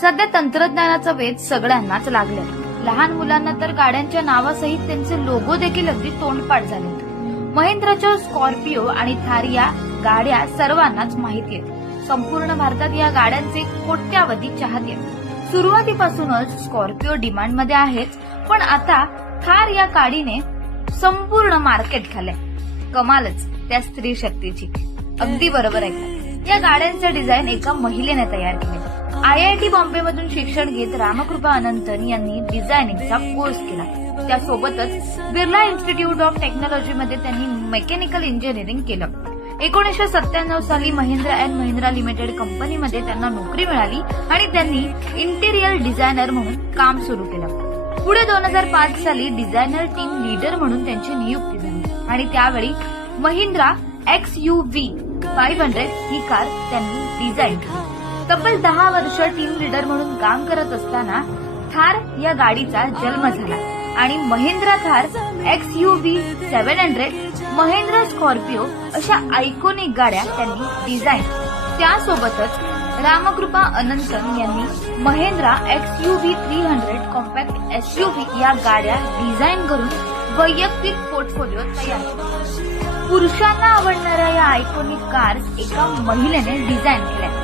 सध्या तंत्रज्ञानाचा वेध सगळ्यांनाच लागलाय. लहान मुलांना तर गाड्यांच्या नावासहित त्यांचे लोगो देखील अगदी तोंडपाठ झाले. महिंद्राच्या स्कॉर्पिओ आणि थार या गाड्या सर्वांनाच माहिती आहेत. संपूर्ण भारतात या गाड्यांचे कोट्यावधी चाहते आहेत. सुरुवातीपासूनच स्कॉर्पिओ डिमांडमध्ये आहेच पण आता थार या गाडीने संपूर्ण मार्केट खाल्लंय. कमालच त्या स्त्री शक्तीची. अगदी बरोबर आहे. या गाड्यांचे डिझाईन एका महिलेने तयार केले आय आय टी बॉम्बे मधून शिक्षण घेत रामकृपा अनंतन यांनी डिझायनिंगचा कोर्स केला. त्यासोबतच बिर्ला इन्स्टिट्यूट ऑफ टेक्नॉलॉजी मध्ये त्यांनी मेकॅनिकल इंजिनिअरिंग केलं. एकोणीसशे सत्त्याण्णव साली महिंद्रा अँड महिंद्रा लिमिटेड कंपनीमध्ये त्यांना नोकरी मिळाली आणि त्यांनी इंटेरियर डिझायनर म्हणून काम सुरू केलं. पुढे दोन हजार पाच साली डिझायनर टीम लीडर म्हणून त्यांची नियुक्ती झाली. आणि त्यावेळी Mahindra X U V five hundred ही कार त्यांनी डिझाईन केली. तब्बल दहा वर्ष टीम लीडर म्हणून काम करत असताना थार या गाडीचा जन्म झाला. आणि Mahindra Thar X U V seven hundred Mahindra Scorpio अशा आयकॉनिक गाड्या त्यांनी डिझाईन त्यासोबतच रामकृपा अनंतन यांनी Mahindra X U V three hundred compact S U V या गाड्या डिझाईन करून वैयक्तिक पोर्टफोलिओ तयार पुरुषांना आवडणाऱ्या या आयकॉनिक कार्स एका महिलेने डिझाईन केल्या.